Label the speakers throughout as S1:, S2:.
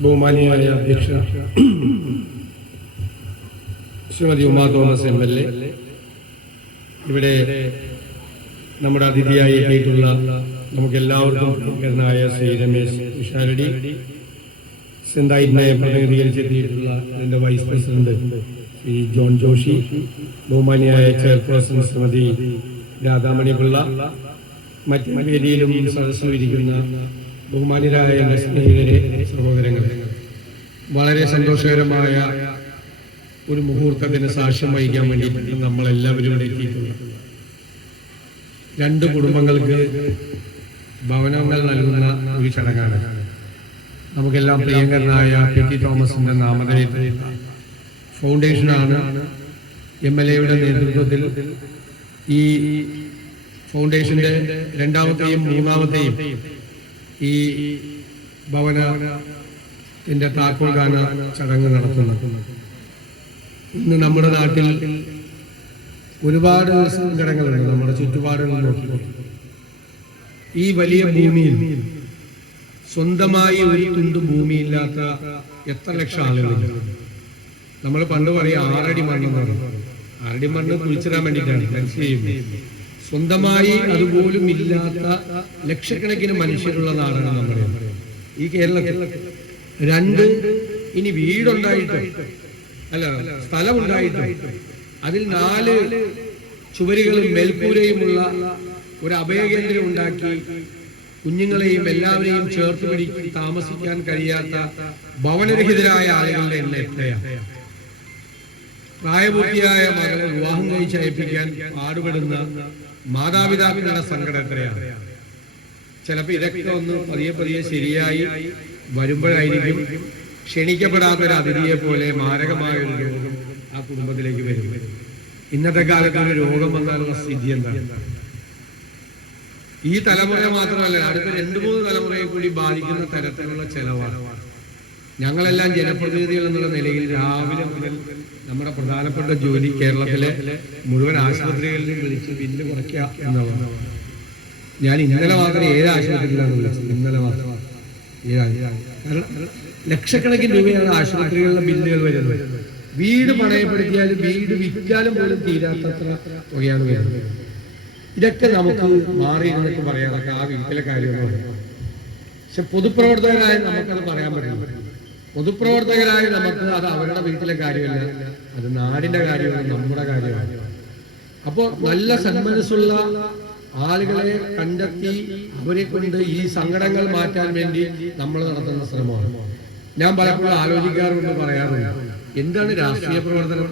S1: ബഹുമാനിയായ അധ്യക്ഷ. Shrimati Uma Thomas M L A. ഇവിടെ നമ്മുടെ അതിഥിയായി എത്തിയിട്ടുള്ള നമുക്ക് എല്ലാവർക്കും പ്രിയങ്കരനായ ശ്രീ രമേശ് വിശാലടി സെന്തായിട്ടിനെ പ്രതിനിധീകരിച്ചെത്തിയിട്ടുള്ള അതിന്റെ vice president Shri John Joshi ബഹുമാനിയായ chairperson Shrimati Radhamani Pillai മറ്റ് വേദിയിലും സദസ്സിലും ഇരിക്കുന്ന ബഹുമാനിതരായ എന്റെ സ്നേഹിതരെ സഹോദരങ്ങളെ വളരെ സന്തോഷകരമായ ഒരു മുഹൂർത്തത്തിന് സാക്ഷ്യം വഹിക്കാൻ വേണ്ടിയിട്ട് നമ്മളെല്ലാവരും ഇവിടെ രണ്ട് കുടുംബങ്ങൾക്ക് ഭവനങ്ങൾ നൽകുന്ന ഒരു ചടങ്ങാണ്. നമുക്കെല്ലാം പ്രിയങ്കരനായ പി ടി തോമസിന്റെ നാമധേയത്തിൽ ഫൗണ്ടേഷനാണ് എം എൽ എയുടെ നേതൃത്വത്തിൽ ഈ ഫൗണ്ടേഷന്റെ രണ്ടാമത്തെയും മൂന്നാമത്തെയും ഈ ഭവനത്തിന്റെ താക്കോൽ ഗാന ചടങ്ങ് നടത്തുന്നത്. ഇന്ന് നമ്മുടെ നാട്ടിൽ ഒരുപാട് സങ്കടങ്ങളുണ്ട്. നമ്മുടെ ചുറ്റുപാടുകൾ നോക്കി ഈ വലിയ ഭൂമിയിൽ സ്വന്തമായി ഒരു തുണ്ട് ഭൂമിയില്ലാത്ത എത്ര ലക്ഷം ആളുകളുണ്ട്? നമ്മൾ പണ്ട് പറയും ആറടി മണ്ണെന്ന് പറയും. ആറടി മണ്ണ് കുഴിച്ചിടാൻ വേണ്ടിയിട്ടാണ്. മനസ്സിലായത് സ്വന്തമായി അതുപോലും ഇല്ലാത്ത ലക്ഷക്കണക്കിന് മനുഷ്യരുള്ള നാടാണ് നമ്മുടെ ഈ കേരളത്തിൽ രണ്ട് ഇനി വീടുണ്ടായിട്ടും അല്ല സ്ഥലമുണ്ടായിട്ടും അതിൽ നാല് ചുവരുകളും മേൽക്കൂരയുമുള്ള ഒരു അഭയകേന്ദ്രം ഉണ്ടാക്കി കുഞ്ഞുങ്ങളെയും എല്ലാവരെയും ചേർത്ത് പിടിച്ച് താമസിക്കാൻ കഴിയാത്ത ഭവനരഹിതരായ ആളുകളുടെ എണ്ണം എത്രയാണ്? പ്രായപൂർത്തിയായ മകളെ വിവാഹം കഴിച്ച് അയപ്പിക്കാൻ പാടുപെടുന്ന മാതാപിതാക്കളുടെ സങ്കടം എത്രയാണ്? ചിലപ്പോൾ ഇതൊക്കെ ഒന്ന് പതിയെ പതിയെ ശരിയായി വരുമ്പോഴായിരിക്കും ക്ഷണിക്കപ്പെടാത്ത ഒരു അതിഥിയെ പോലെ മാരകമായ ഒരു രോഗം ആ കുടുംബത്തിലേക്ക് വരും. ഇന്നത്തെ കാലത്ത് ഒരു രോഗം വന്നാലുള്ള സ്ഥിതി എന്താണ്? ഈ തലമുറ മാത്രമല്ല അടുത്ത രണ്ടു മൂന്ന് തലമുറയെ കൂടി ബാധിക്കുന്ന തരത്തിലുള്ള ചെലവാണ്. ഞങ്ങളെല്ലാം ജനപ്രതിനിധികൾ എന്നുള്ള നിലയിൽ രാവിലെ മുതൽ നമ്മുടെ പ്രധാനപ്പെട്ട ജോലി കേരളത്തിലെ മുഴുവൻ ആശുപത്രികളിലും വിളിച്ച് ബില്ല് കുറയ്ക്കുക എന്നുള്ളതാണ്. ഞാൻ ഇന്നലെ മാത്രം ഏഴ് ആശുപത്രിയിലാണ് വിളിച്ചത് ഇന്നലെ മാത്രം. ലക്ഷക്കണക്കിന് രൂപയാണ് ആശുപത്രികളിലെ ബില്ലുകൾ വരുന്നത്. വീട് പണയപ്പെടുത്തിയാലും വീട് വിറ്റാലും പോലും തീരാത്തത്ര തുകയാണ് വരുന്നത്. ഇതൊക്കെ നമുക്ക് മാറി എന്നൊക്കെ പറയാം അതൊക്കെ ആ വീട്ടിലെ കാര്യമാണ് പക്ഷെ പൊതുപ്രവർത്തകരായ നമുക്കത് പറയാൻ പറ്റില്ല. പൊതുപ്രവർത്തകരായ നമുക്ക് അത് അവരുടെ വീട്ടിലെ കാര്യമല്ല. അത് നാടിന്റെ കാര്യമാണ് നമ്മുടെ കാര്യമാണ്. അപ്പോൾ നല്ല സന്മനസ്സുള്ള ആളുകളെ കണ്ടെത്തി അവരെ കൊണ്ട് ഈ സങ്കടങ്ങൾ മാറ്റാൻ വേണ്ടി നമ്മൾ നടത്തുന്ന ശ്രമമാണ്. ഞാൻ പലപ്പോഴും ആലോചിക്കാറുണ്ട് പറയാറുണ്ട്. എന്താണ് രാഷ്ട്രീയ പ്രവർത്തനം?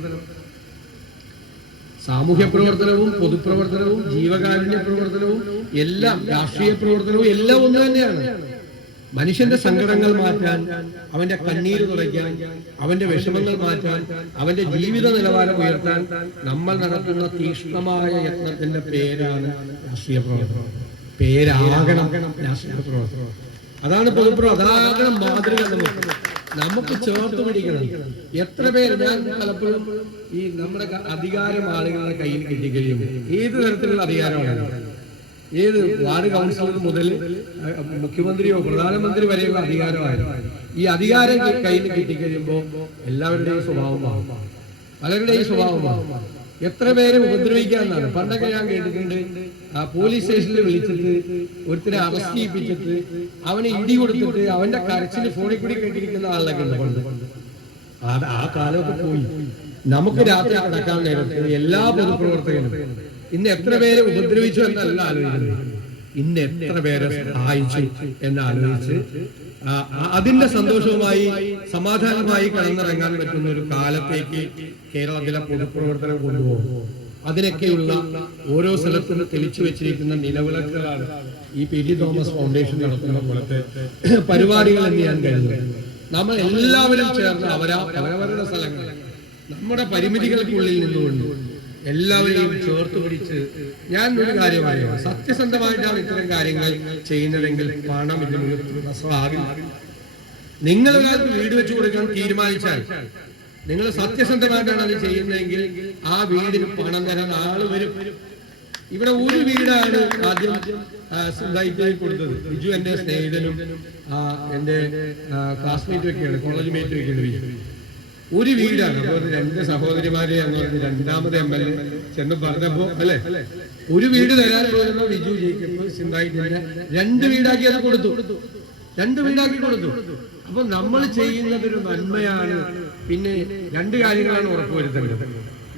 S1: സാമൂഹ്യ പ്രവർത്തനവും പൊതുപ്രവർത്തനവും ജീവകാരുണ്യ പ്രവർത്തനവും എല്ലാം രാഷ്ട്രീയ പ്രവർത്തനവും എല്ലാം ഒന്ന് തന്നെയാണ്. മനുഷ്യന്റെ സങ്കടങ്ങൾ മാറ്റാൻ അവന്റെ കണ്ണീര് തുടയ്ക്കാൻ അവന്റെ വിഷമങ്ങൾ മാറ്റാൻ അവന്റെ ജീവിത നിലവാരം ഉയർത്താൻ നമ്മൾ നടത്തുന്ന തീക്ഷ്ണമായ യത്നത്തിന്റെ പേരാണ് രാഷ്ട്രീയ പ്രവർത്തനം പേരാകണം രാഷ്ട്രീയ പ്രവർത്തനം അതാണ് പൊതുപ്രവർത്തനം. അതാകണം മാതൃക നമുക്ക് നമുക്ക് ചേർത്ത് പിടിക്കണം. എത്ര പേര് ഞാൻ പലപ്പോഴും ഈ നമ്മുടെ അധികാരം ആളുകളുടെ കയ്യിൽ കിട്ടിക്കഴിയും. ഏത് തരത്തിലുള്ള അധികാരമാണ്? ഏത് വാർഡ് കൗൺസിലർ മുതൽ മുഖ്യമന്ത്രിയോ പ്രധാനമന്ത്രി വരെയുള്ള അധികാരമായിരുന്നു. ഈ അധികാരം കയ്യിൽ കിട്ടിക്കഴിയുമ്പോൾ എല്ലാവരുടെയും സ്വഭാവമാണ് പലരുടെയും സ്വഭാവമാണ് മാറും. എത്ര പേരെ ഉപദ്രവിക്കാന്നാണ്. പണ്ടൊക്കെ ഞാൻ കേട്ടിട്ടുണ്ട് ആ പോലീസ് സ്റ്റേഷനിൽ വിളിച്ചിട്ട് ഒരുത്തരെ അറസ്റ്റ് ചെയ്യിപ്പിച്ചിട്ട് അവന് ഇടി കൊടുത്തിട്ട് അവന്റെ കരച്ചിൽ ഫോണിൽ കൂടി കേട്ടിരിക്കുന്ന ആളൊക്കെ ഉണ്ട് ആ കാലമൊക്കെ പോയി. നമുക്ക് രാത്രി കിടക്കാൻ നേരത്ത് എല്ലാ പൊതുപ്രവർത്തകരും ഇന്ന് എത്ര പേരെ ഉപദ്രവിച്ചു എന്നല്ല ആലോചിക്കുന്നത്. ഇന്ന് എത്ര പേരെ സഹായിച്ചു എന്ന് ആലോചിച്ച് അതിന്റെ സന്തോഷവുമായി സമാധാനമായി കടന്നിറങ്ങാൻ പറ്റുന്ന ഒരു കാലത്തേക്ക് കേരളത്തിലെ പൊതുപ്രവർത്തനം കൊണ്ടുപോകും. അതിനൊക്കെയുള്ള ഓരോ സ്ഥലത്തും തെളിച്ചു വെച്ചിരിക്കുന്ന നിലവിളക്കുകളാണ് ഈ പി ജി തോമസ് ഫൗണ്ടേഷൻ നടത്തുന്ന പോലത്തെ പരിപാടികൾ എന്ന് ഞാൻ കരുതുന്നു. നമ്മൾ എല്ലാവരും ചേർന്ന് അവരാ അവരവരുടെ സ്ഥലങ്ങൾ. നമ്മുടെ പരിമിതികൾക്കുള്ളിൽ നിന്നുകൊണ്ട് എല്ലാവരെയും ചേർത്ത് പിടിച്ച് ഞാൻ ഒരു കാര്യം പറയാം സത്യസന്ധമായിട്ടാണ് ഇത്തരം കാര്യങ്ങൾ ചെയ്യുന്നതെങ്കിൽ പണം ഇതിനൊരു പ്രശ്നമാകില്ല നിങ്ങൾ ഒരാൾക്ക് വീട് വെച്ച് കൊടുക്കാൻ തീരുമാനിച്ചാൽ നിങ്ങൾ സത്യസന്ധമായിട്ടാണ് അത് ചെയ്യുന്നതെങ്കിൽ ആ വീടിന് പണം തരാൻ ആൾ വരും. ഇവിടെ ഒരു വീടാണ് ആദ്യം സുന്ദായി കൊടുത്തത്. ബിജു എന്റെ സ്നേഹിതനും എന്റെ ക്ലാസ്മേറ്റും ഒക്കെയാണ് കോളേജ് മേറ്റും ഒക്കെയാണ് ബിജു. ഒരു വീടാണ്. അപ്പൊ രണ്ട് സഹോദരിമാരെ അങ്ങോട്ട് രണ്ടാമത് എം എൽ എ ചെന്ന് പറഞ്ഞപ്പോ അല്ലെ? ഒരു വീട് തരാൻ പോകുന്ന ബിജു ജയിക്കുമ്പോൾ രണ്ട് വീടാക്കി അത് കൊടുത്തു. രണ്ട് വീടാക്കി കൊടുത്തു. അപ്പൊ നമ്മൾ ചെയ്യുന്നത് ഒരു നന്മയാണ്. പിന്നെ രണ്ട് കാര്യങ്ങളാണ് ഉറപ്പുവരുത്തേണ്ടത്.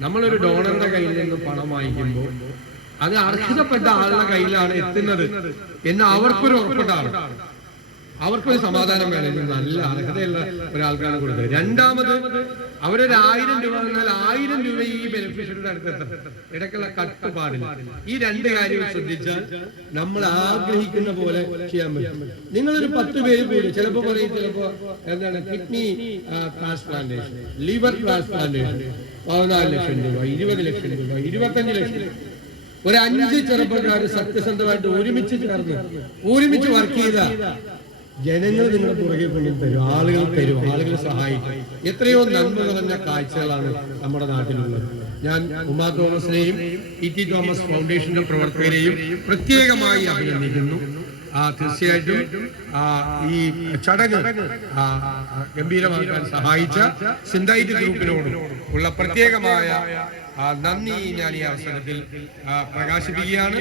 S1: നമ്മളൊരു ഡോണറുടെ കയ്യിൽ നിന്ന് പണം വാങ്ങിക്കുമ്പോൾ അത് അർഹതപ്പെട്ട ആളുടെ കയ്യിലാണ് എത്തുന്നത് എന്ന് അവർക്കൊരു ഉറപ്പുണ്ടാണ് അവർക്കൊരു സമാധാനം വേണമെങ്കിൽ നല്ല അർഹതയുള്ള ഒരാൾക്കാണ് കൊടുക്കുന്നത് രണ്ടാമത് അവരൊരു ആയിരം രൂപ എന്നാൽ ആയിരം രൂപ ഈ ബെനിഫിഷ്യറിയുടെ അടുത്തെത്തണം ഇടയ്ക്കുള്ള കട്ടുപാടില്ല. ഈ രണ്ട് കാര്യങ്ങൾ ശ്രദ്ധിച്ചാൽ നമ്മൾ ആഗ്രഹിക്കുന്ന പോലെ ചെയ്യാൻ പറ്റും. നിങ്ങളൊരു പത്ത് പേര് കൂടി ചിലപ്പോ പറയും ചിലപ്പോ എന്താണ് കിഡ്നി ട്രാൻസ്പ്ലാന്റേഷൻ ലിവർ ട്രാൻസ്പ്ലാന്റേഷൻ പതിനാല് ലക്ഷം രൂപ ഇരുപത് ലക്ഷം രൂപ ഇരുപത്തഞ്ച് ലക്ഷം രൂപ. ഒരു അഞ്ച് ചെറുപ്പക്കാർ സത്യസന്ധമായിട്ട് ഒരുമിച്ച് ചേർന്ന് ഒരുമിച്ച് വർക്ക് ചെയ്ത ജനങ്ങൾ നിങ്ങളുടെ പുറകെ കൊണ്ടു തരും ആളുകൾ തരും ആളുകൾ സഹായിക്കും. എത്രയോ നന്മ നിറഞ്ഞ കാഴ്ചകളാണ് നമ്മുടെ നാട്ടിലുള്ളത്. ഞാൻ ഉമാ തോമസിനെയും ഇ ടി തോമസ് ഫൗണ്ടേഷന്റെ പ്രവർത്തകരെയും പ്രത്യേകമായി അഭിനന്ദിക്കുന്നു. ആ തീർച്ചയായിട്ടും ഈ ചടങ്ങ് ഗംഭീരമാക്കാൻ സഹായിച്ച സിന്തൈറ്റ് ഗ്രൂപ്പിനോടും ഉള്ള പ്രത്യേകമായ നന്ദി ഞാൻ ഈ അവസരത്തിൽ പ്രകാശിപ്പിക്കുകയാണ്.